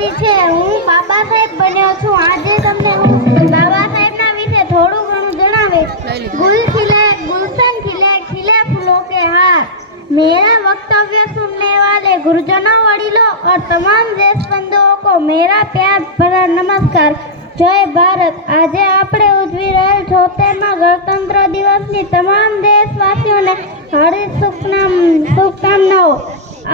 કરી છે. હું બાબા સાહેબ બન્યો છું. આજે તમને હું બાબા સાહેબના વિશે થોડું ઘણું જણાવીશ. गुल खिले गुलशन खिले खिले फूलों के हार। मेरा वक्तव्य सुनने वाले गुरुजनों, वडीलों और तमाम देशबंधुओं को मेरा प्यार भरा नमस्कार. जय भारत. આજે આપણે ઉજવી રહેલ 76મા ગણતંત્ર દિવસની તમામ દેશવાસીઓને હાર્દિક શુભકામનાઓ.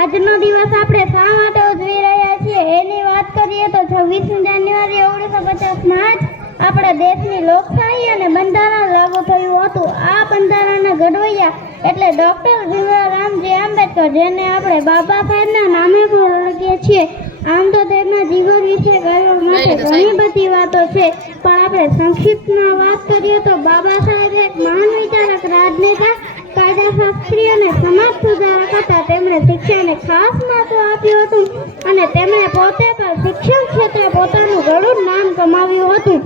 આજનો દિવસ આપણે શા માટે ઉજવી રહ્યા છીએ એની વાત કરીએ તો 26 જાન્યુઆરી 1950માં જ આપણા દેશની લોકશાહી અને બંધારણ લાગુ થયું હતું. આ બંધારણના ઘડવૈયા એટલે ડોક્ટર ભીમરાવજી આંબેડકર, જેને આપણે બાબા સાહેબના નામે પણ ઓળખીએ છીએ. આમ તો તેમના જીવન વિશે કહેવા માટે ઘણી બધી વાતો છે, પણ આપણે સંક્ષિપ્તમાં વાત કરીએ તો બાબા સાહેબ એક મહાન વિચારક, રાજનેતા, કાયદાશાસ્ત્રી અને સમાજ સુધારક હતા. તેમણે શિક્ષાને ખાસ મહત્વ આપ્યું હતું અને તેમણે પોતે પણ શિક્ષણ ક્ષેત્રે પોતાનું ઘણું નામ કમાવ્યું હતું.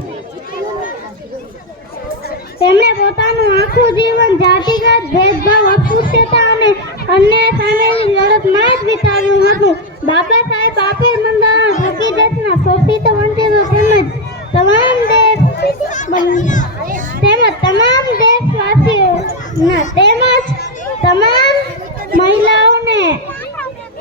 તેમણે પોતાનું આખું જીવન જાતિગત ભેદભાવ, અસ્પૃશ્યતા અને અન્યાય સામેની લડતમાં જ વિતાવ્યું હતું. બાબા સાહેબ આપેલ બંધારણ થકી દેશના શોષિત, વંચિતો તેમજ તમામ દેશવાસીઓના તેમજ તમામ મહિલાઓને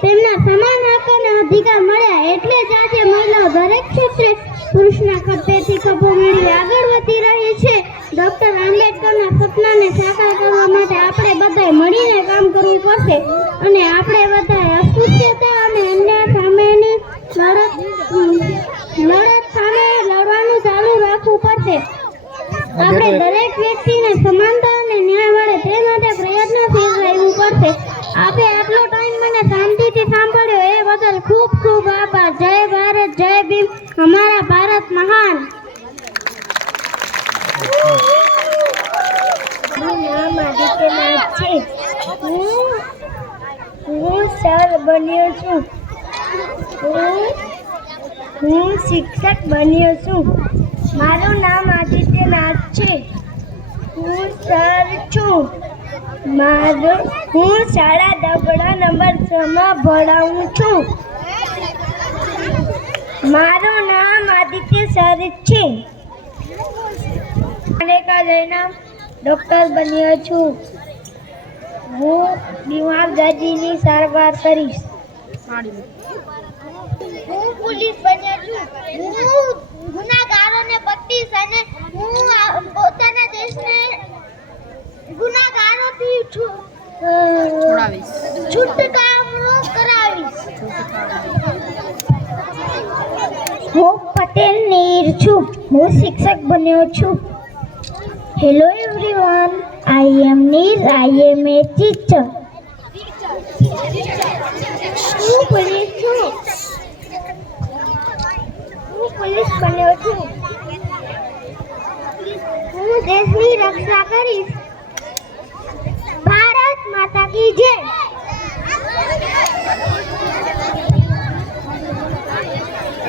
તેમના સમાન હક અને અધિકાર મળ્યા. એટલે જ આજે મહિલાઓ દરેક ક્ષેત્રે પુરુષના ખભેથી ખભો મેળવી આગળ વધી રહી છે. ડોક્ટર આંબેડકરના સપનાને સાકાર કરવા માટે આપણે બધાએ મળીને કામ કરવું પડશે અને આપણે બધાએ અસ્પૃશ્યતા અને અન્યાય સામેની લડત સામે લડવાનું ચાલુ રાખવું પડશે. આપણે દરેક વ્યક્તિને સમાનતા અને ન્યાય મળે તે માટે પ્રયત્નશીલ રહેવું પડશે. આપે આટલો ટાઈમ મને શાંતિથી સાંભળ્યો એ બદલ ખૂબ ખૂબ આભાર. જય ભારત, જય ભીમ, હમારા ભારત મહાન. મારું નામ આદિત્યનાથ છે. હું સર બન્યો છું. હું શિક્ષક બન્યો છું. મારું નામ આદિત્યનાથ છે. હું સર છું. હું શાળા દબડા નંબર 6 માં ભણાવું છું. મારું નામ આદિત્ય સર છે. અનેકા જયનામ ડોક્ટર બન્યો છું. હું બીમાર દર્દીની સારવાર કરીશ. હું પોલીસ બન્યો છું. હું ગુનાહગારોને બક્ષીશ અને હું પોતાના દેશને ગુનાહગારોથી છુટકારો કરાવીશ. હું પટેલ નીર છું. હું શિક્ષક બન્યો છું. Hello everyone, I am Neer. I am a teacher. હું પોલીસ છું. હું પોલીસ બન્યો છું. હું દેશની રક્ષા કરીશ. ભારત માતા કી જય.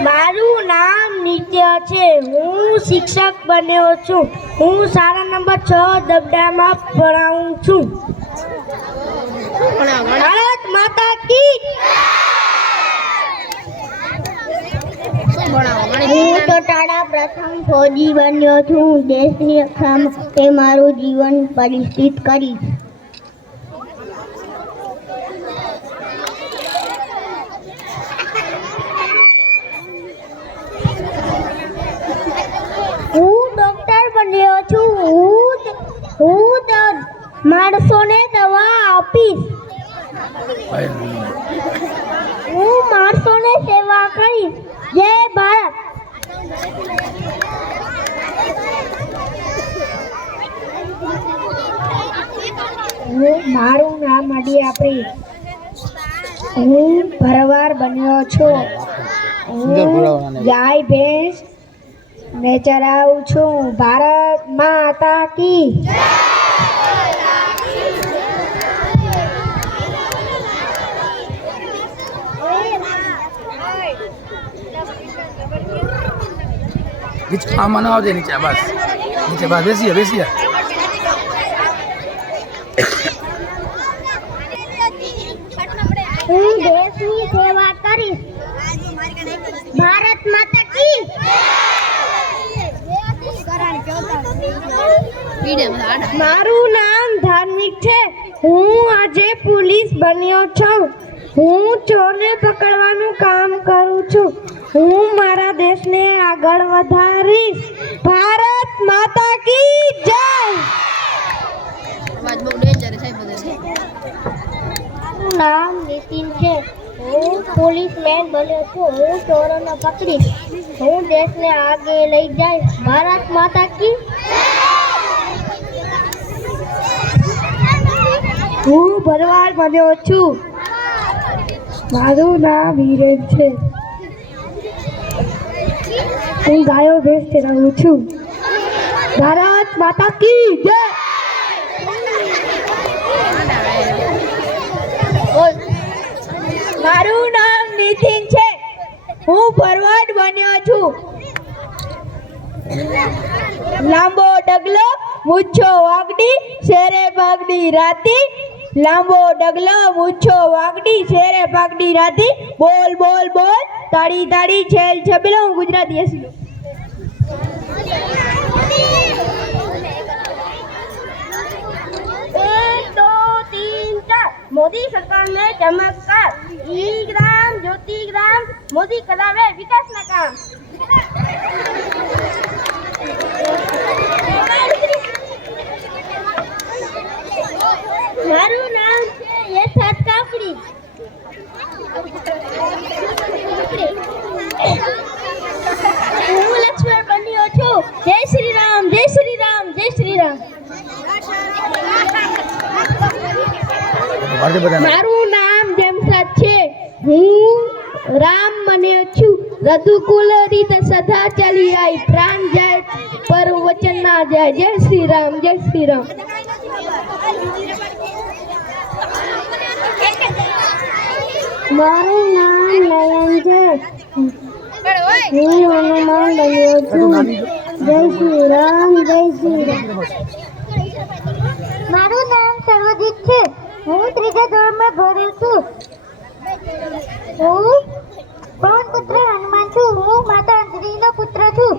મારું નામ નિત્ય છે. હું શિક્ષક બન્યો છું. હું શાળા નંબર 6 દબડામાં ભણાવું છું. ભારત માતા કી. હું તો તારા પ્રથમ ફૌજી બન્યો છું. દેશની રક્ષા માટે મારું જીવન પરિસ્થિત કરીશ. હું ડોક્ટર બન્યો છું. હું માણસોને દવા આપીશ. હું માણસોને સેવા કરીશ. જય ભારત. મારું નામ અડિયા પ્રીત. હું ભરવાડ બન્યો છું. હું ગાય ભેંસ ને ચરાવું છું. ભારત માતા કી. આમાં ના આવજે નીચે. બસ નીચે બસ બેસીએ. હું દેશની સેવા કરીશ. મારું નામ ધાર્મિક છે. હું આજે પોલીસ બન્યો છું. હું ચોરને પકડવાનું કામ કરું છું. હું મારા દેશને આગળ વધારીશ. ભારત માતા કી જય. મારું નામ નીતિન છે. હું પોલીસમેન બન્યો છું. હું ચોરોને પકડીશ. હું દેશને આગે લઈ જઈશ. ભારત માતા કી. હું ભરવાડ બન્યો છું. મારું નામ હિરેન છે. હું ગાયો ભેંસ ચરાવું છું. ભારત માતા કી જય. મારું નામ નીતિન છે. હું ભરવાડ બન્યો છું. લાંબો ડગલો, મૂછો વાગડી, શેરે ભાગડી રાતી. લાંબો ડગલો, મૂછો વાગડી, શેરે ભાગડી રાતી. બોલ બોલ બોલ, તાળી તાળી, છેલ છબીલો. હું ગુજરાતી હસી. 1 2 3 4 મોદી સરકારને ચમત્કાર. ઈ ગ્રામ જ્યોતિ ગ્રામ, મોદી કરાવે વિકાસના કામ. મારું નામ છે યથાર્થ કાફડી. હું લક્ષ્મણ બન્યો છું. જય શ્રી રામ, જય શ્રી રામ, જય શ્રી રામ. મારું નામ જમશદ છે. હું રામ બન્યો છું. રઘુકુલ રીત સદા ચાલી આવી. પ્રાણ જાય પર વચન ના જાય. જય શ્રી રામ, જય શ્રી રામ. મારું નામ નયન છે. હું હનુમાન બન્યો છું. જય શ્રી રામ, જય શ્રી રામ. મારું નામ સર્વજીત છે. હું ત્રીજા ધોરણમાં ભણું છું. હું પવન પુત્ર હનુમાન છું. હું માતા અંજલિનો પુત્ર છું.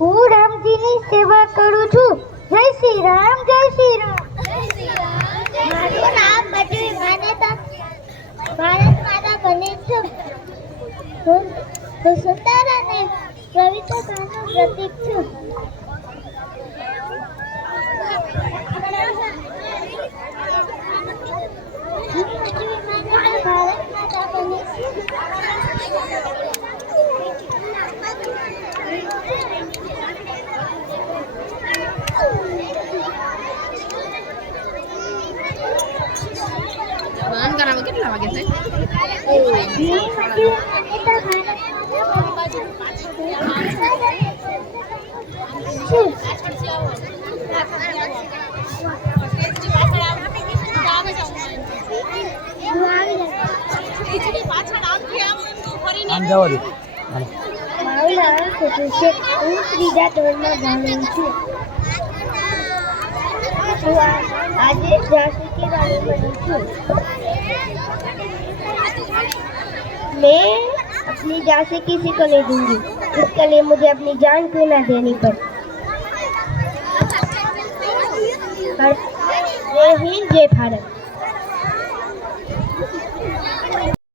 હું રામજીની સેવા કરું છું. જય શ્રી રામ, જય શ્રી રામ. મારું નામ બટુઈ માનેતા. ભારત માતા બને છું. હું સુંદર અને પવિત્રતાનું પ્રતીક છું. ભારત માતા બને છું. કેટલા વાગે છે? આમ જવા દે. મારું નામ કુટુંબ છે. હું ત્રીજા ધોરણમાં ભણું છું. હું આજે ઝાંસી की रानी बनी છું. मैं अपनी झांसी किसी को नहीं दूंगी. इसके लिए मुझे अपनी जान क्यों ना देनी पड़े. जय हिंद, जय भारत.